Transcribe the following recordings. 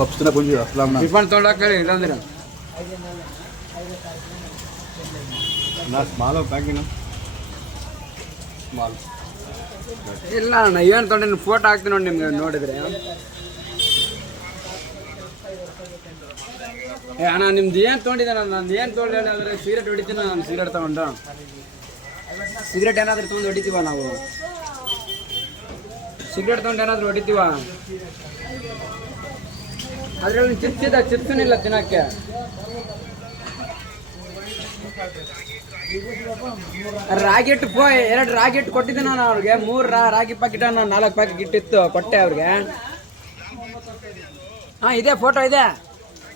ಪಪ್ಸ್ನ ಬಂದಿ ಅಸ್ಲಾಂನ ಟಿಫನ್ ತೊಗೊಳಕ್ಕೆ ಇಲ್ಲಂದ್ರೆ ನಾ ಸ್ಮಾಲ್ ಪ್ಯಾಕಿನ ಸ್ಮಾಲ್ ಇಲ್ಲ ಅಣ್ಣ ಏನು ತೊಗೊಂಡು ಫೋಟೋ ಹಾಕ್ತೀನಿ ನೋಡಿ ನಿಮ್ಗೆ ನೋಡಿದ್ರೆ ಅಣ್ಣ ನಿಮ್ದು ಏನು ತೊಗೊಂಡಿದ್ದೆ ನಂದು ಏನು ತೊಗೊಂಡು ಹೇಳಿ ಅಂದರೆ ಸಿಗರೇಟ್ ಹೊಡಿತೀನಿ ನಾನು ಸಿಗರೇಟ್ ತೊಗೊಂಡು ಸಿಗರೇಟ್ ಏನಾದರೂ ತೊಗೊಂಡು ಹೊಡಿತೀವ ನಾವು ಸಿಗರೇಟ್ ತೊಗೊಂಡು ಏನಾದರೂ ಹೊಡಿತೀವ ಅದರಲ್ಲಿ ಚಿಪ್ಸಿನಿಲ್ಲ ತಿನ್ನೋಕ್ಕೆ ರಾಗಿಟ್ಟು ಎರಡು ರಾಗಿಟ್ಟು ಕೊಟ್ಟಿದ್ದೆ ನಾನು ಅವ್ರಿಗೆ 3 ರಾಗಿ ಪ್ಯಾಕೆಟ್ 4 ಪ್ಯಾಕೆಟ್ ಇಟ್ಟಿತ್ತು ಕೊಟ್ಟೆ ಅವ್ರಿಗೆ. ಹಾಂ ಇದೆ ಫೋಟೋ ಇದೆ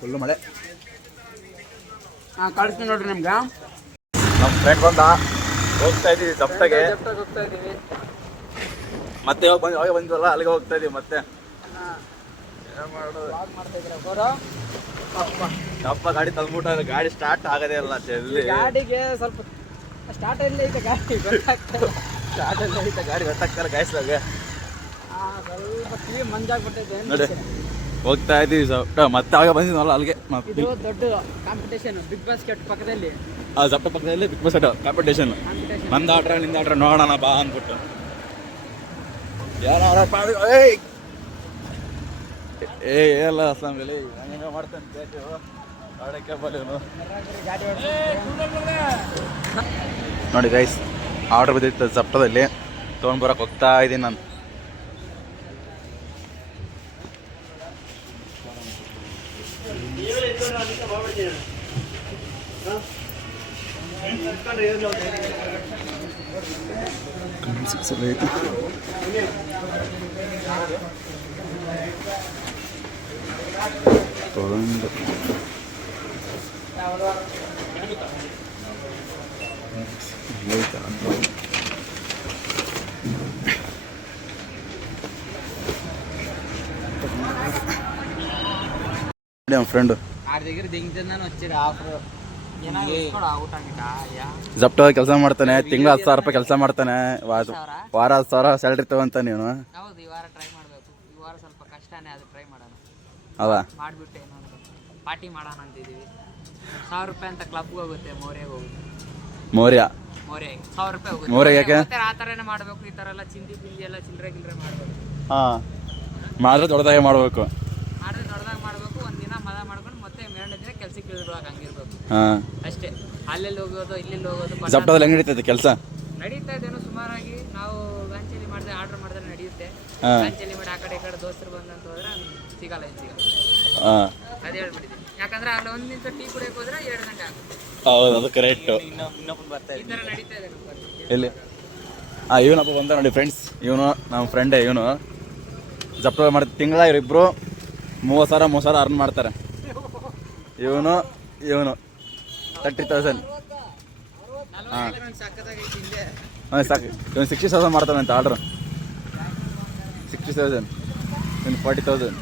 ಫುಲ್ಲು ಮಳೆ. ಹಾಂ ಕಳಿಸ್ತೀನಿ ನೋಡ್ರಿ ನಿಮ್ಗೆ. ನಮ್ಮ ಫ್ರೆಂಡ್ ಬಂದ ಹೋಗ್ತಾ ಇದ್ದೀವಿ ಜಪ್ಟಾಗೆ ಹೋಗ್ತಾ ಇದ್ದೀವಿ ಮತ್ತೆ ಅವಾಗ ಬಂದ್ವಲ್ಲ ಅಲ್ಲಿಗೆ ಹೋಗ್ತಾ ಇದೀವಿ ಮತ್ತೆ ಅಪ್ಪ ಗಾಡಿ ತಂದ್ಬಿಟ್ಟ ಗಾಡಿ ಸ್ಟಾರ್ಟ್ ಆಗದೇ ಇಲ್ಲ ಜಲ್ದಿ ಗಾಡಿಗೆ ಸ್ವಲ್ಪ ಸ್ಟಾರ್ಟ್ ಇಲ್ಲ ಐತೆ ಗಾಡಿ ಸ್ಟಾರ್ಟ್ ಎಲ್ಲ ಐತೆ ಗಾಡಿ ಗೊತ್ತಾಗ್ತಾರೆ ಗಾಯಿಸ್ದಾಗ ಸ್ವಲ್ಪ ಕ್ಲೀನ್ ಮಂಜಾಗ್ಬಿಟ್ಟೈತೆ ನೋಡಿ ಹೋಗ್ತಾ ಇದೀವಿ ಮತ್ತೆ ಆಗ ಬಂದಿದ್ವಲ್ಲ ಅಲ್ಲಿಗೆ ಇದು ದೊಡ್ಡ ಕಾಂಪಿಟೇಷನ್ ಬಿಗ್ ಬಾಸ್ಕೆಟ್ ಪಕ್ಕದಲ್ಲಿ ಜಪ್ಟ ಪಕ್ಕದಲ್ಲಿ ಬಿಗ್ ಬಾಸ್ ಕಾಂಪಿಟೇಷನ್ ನಂದು ಆಡ್ರ ನಿಂದ ಆಡ್ರ ನೋಡೋಣ ಬಾ ಅಂದ್ಬಿಟ್ಟು ಎಲ್ಲ ಅಸ್ಲಾಂ ಬೆಲೆ ಹಂಗೆ ಮಾಡ್ತಾನೆ ನೋಡಿ ಗೈಸ್ ಆರ್ಡರ್ ಬಿದ್ದಿತ್ತು ಜಪ್ಟದಲ್ಲಿ ತೊಗೊಂಡು ಬರೋಕೆ ಹೋಗ್ತಾ ಇದ್ದೀನಿ ನಾನು. ತೊಗೊಂಡು ನಮ್ಮ ಫ್ರೆಂಡು ಜಪ್ಟ ಕೆಲಸ ಮಾಡ್ತಾನೆ ತಿಂಗಳ 10,000 ರೂಪಾಯಿ ಕೆಲಸ ಮಾಡ್ತಾನೆ ವಾರ 10,000 ಸ್ಯಾಲ್ರಿ ತಗೊಂತಾನೆ ಇವನು. ಹೌದಾ ಪಾರ್ಟಿ ಮಾಡೋಣ ಅಂತಿದ್ದೀವಿ 1,000 ರೂಪಾಯಿ ಅಂತ ಕ್ಲಬ್ಗೆ ಹೋಗುತ್ತೆ ಮೌರ್ಯ 1,000 ರೂಪಾಯಿ ಹೋಗುತ್ತೆ ಮೌರ್ಯ ಯಾಕೆ ಆ ಥರನೇ ಮಾಡಬೇಕು ಈ ಥರ ಎಲ್ಲ ಚಿಂದಿ ಪಿಂದಿ ಎಲ್ಲ ಚಿಲ್ಲರೆ ಮಾಡಬೇಕು ಹಾಂ ಮಾಡಿದ್ರೆ ದೊಡ್ಡದಾಗೆ ಮಾಡಬೇಕು ದೊಡ್ಡದಾಗಿ ಮಾಡಬೇಕು ಒಂದಿನ ಮದ ಮಾಡ್ಕೊಂಡು ಮತ್ತೆ ಮೇರನೇ ದಿನ ಕೆಲ್ಸಕ್ಕೆ ಇಳಿದ್ರುವಾಗ ಹಂಗಿರ್ಬೇಕು ಹಾಂ ಅಷ್ಟೇ. ಅಲ್ಲೆಲ್ಲಿ ಹೋಗೋದು ಇಲ್ಲೆಲ್ಲಿ ಹೋಗೋದು ಜಪ್ಟದಲ್ಲಿ ಹೆಂಗೆ ನಡೀತೈತೆ ಕೆಲಸ ನಡೀತಾ ಇದ್ದೇನೋ ಸುಮಾರಾಗಿ ನಾವು ಗಾಂಚಲಿ ಮಾಡಿದ್ರೆ ಆರ್ಡರ್ ಮಾಡಿದ್ರೆ ನಡೆಯುತ್ತೆ. ಗಾಂಚಲಿ ಮಾಡಿ ಆ ಕಡೆ ಈ ಕಡೆ ದೋಸ್ತರು ಬಂದಂತ ಹೋದ್ರೆ ಸಿಗಲ್ಲ ಹಾಂ ಅದೇ ಹೇಳ್ಬಿಟ್ಟಿದ್ದೀನಿ. ಯಾಕಂದ್ರೆ ಅಲ್ಲಿ ಒಂದು ನಿಮಿಷ ಟೀ ಕುಡಿಯೋಕೆ ಹೋದ್ರೆ 2 ಗಂಟೆ ಆಗುತ್ತೆ. ಹೌದು ಅದು ಕರೆಕ್ಟು. ಈ ಥರ ನಡೀತಾ ಇದೆ ಎಲ್ಲಿ ಇವನಪ್ಪ ಬಂದ ನೋಡಿ ಫ್ರೆಂಡ್ಸ್, ಇವನು ನಮ್ಮ ಫ್ರೆಂಡೇ. ಇವನು ಜಪ್ಟ ಮಾಡಿ ತಿಂಗಳ ಇವರಿಬ್ಬರು 30,000 ಅರ್ನ್ ಮಾಡ್ತಾರೆ. ಇವನು 30,000. ಹಾಂ ಹಾಂ ಸಾಕು. ಇವನು 60,000 ಮಾಡ್ತಾನೆ ಅಂತ ಆರ್ಡ್ರು. 60,000 ಇನ್ನು 40,000.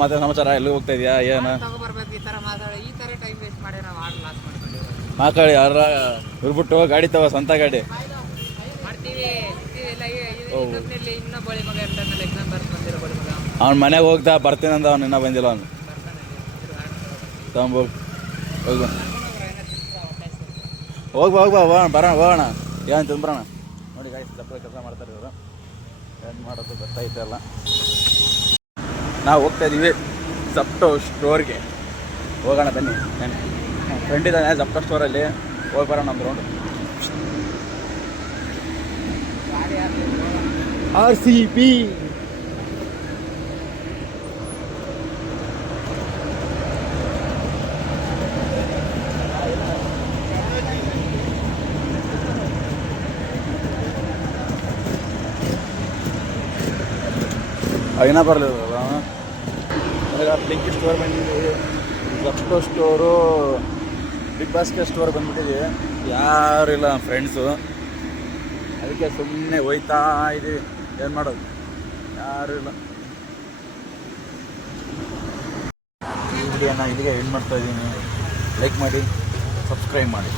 ಮತ್ತೆ ಸಮಾಚಾರ ಎಲ್ಲಿ ಹೋಗ್ತಾ ಇದೆಯಾ ಏನು ಮಾತಾಡಿ ಯಾರ ಇರ್ಬಿಟ್ಟು ಗಾಡಿ ತಗೋ ಸ್ವಂತ ಗಾಡಿ. ಅವ್ನ ಮನೆಗೆ ಹೋಗ್ತಾ ಬರ್ತೀನಿ ಅಂದ ಅವ್ನು ಇನ್ನೂ ಬಂದಿಲ್ಲ. ಅವನು ತಗೊಂಬೋಗಿ ಹೋಗೋಣ ಏನು ತಿಂದ್ಬರೋಣ. ನೋಡಿ ಗಾಡಿ ಜಪ್ಪ ಕೆಲಸ ಮಾಡ್ತಾರೆ ಇವರು. ಏನು ಮಾಡೋದು ಗೊತ್ತಾಯ್ತಲ್ಲ. ನಾವು ಹೋಗ್ತಾ ಇದ್ದೀವಿ ಜಪ್ಟೋ ಸ್ಟೋರ್ಗೆ. ಹೋಗೋಣ ಬನ್ನಿ. ನನ್ನ ಫ್ರೆಂಡ್ ಇದ್ದಾನೆ ಜಪ್ಟೋ ಸ್ಟೋರಲ್ಲಿ. ಹೋಗಿ ಬರೋಣ ನಮ್ಮ ರೌಂಡ್. RCB అయినా పర్లేదు ಬ್ಲಿಂಕಿ ಸ್ಟೋರ್ ಬಂದಿದ್ದೀವಿ. Zepto store big basket store ಬಂದ್ಬಿಟ್ಟಿದ್ದೀವಿ. ಯಾರು ಇಲ್ಲ ಫ್ರೆಂಡ್ಸು, ಅದಕ್ಕೆ ಸುಮ್ಮನೆ ಹೋಯ್ತಾ ಇದ್ದೀವಿ. ಏನು ಮಾಡೋದು, ಯಾರು ಇಲ್ಲ. ಈ ವಿಡಿಯೋನ ಇಲ್ಲಿಗೆ ಎಂಡ್ ಮಾಡ್ತಾ ಇದ್ದೀನಿ. ಲೈಕ್ ಮಾಡಿ, ಸಬ್ಸ್ಕ್ರೈಬ್ ಮಾಡಿ.